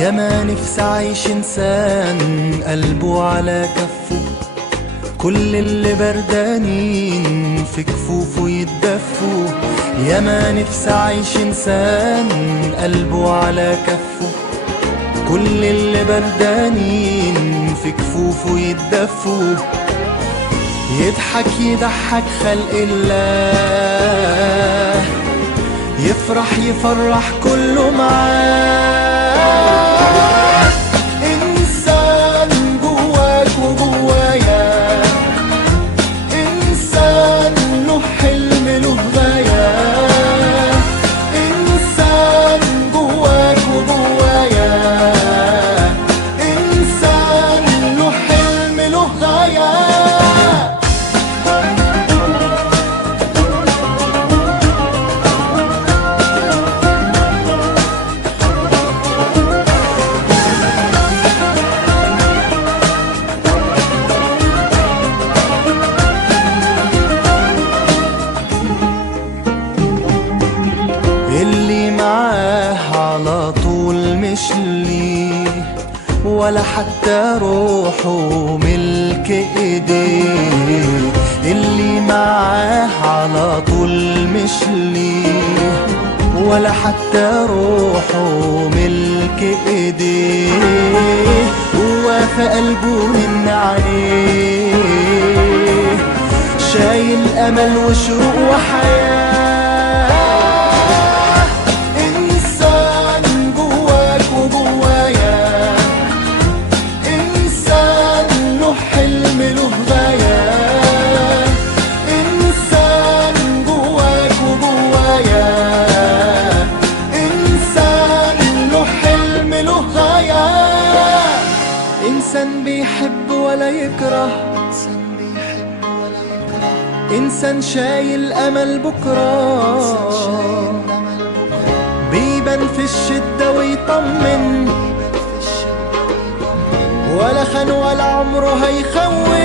يا ما نفسي أعيش إنسان قلبه على كفه، كل اللي بردانين في كفوفه يتدفوا. يا ما نفسي أعيش إنسان قلبه على كفه، كل اللي بردانين في كفوفه يتدفوا. يضحك يضحك خلق الله، يفرح يفرح كله معاه. إنسان جواك وجوايا، إنسان له حلم له غاية. إنسان جواك وجوايا، إنسان له حلم له غاية. اللي معاه على طول مش ليه، ولا حتى روحه ملك ايديه. اللي معاه على طول مش ليه، ولا حتى روحه ملك ايديه. هو في قلبه من عليه، شايل امل وشوق وحياه. إنسان بيحب ولا يكره، إنسان شايل أمل بكرة، بيبان في الشدة ويطمن، ولا خان ولا عمره هيخون.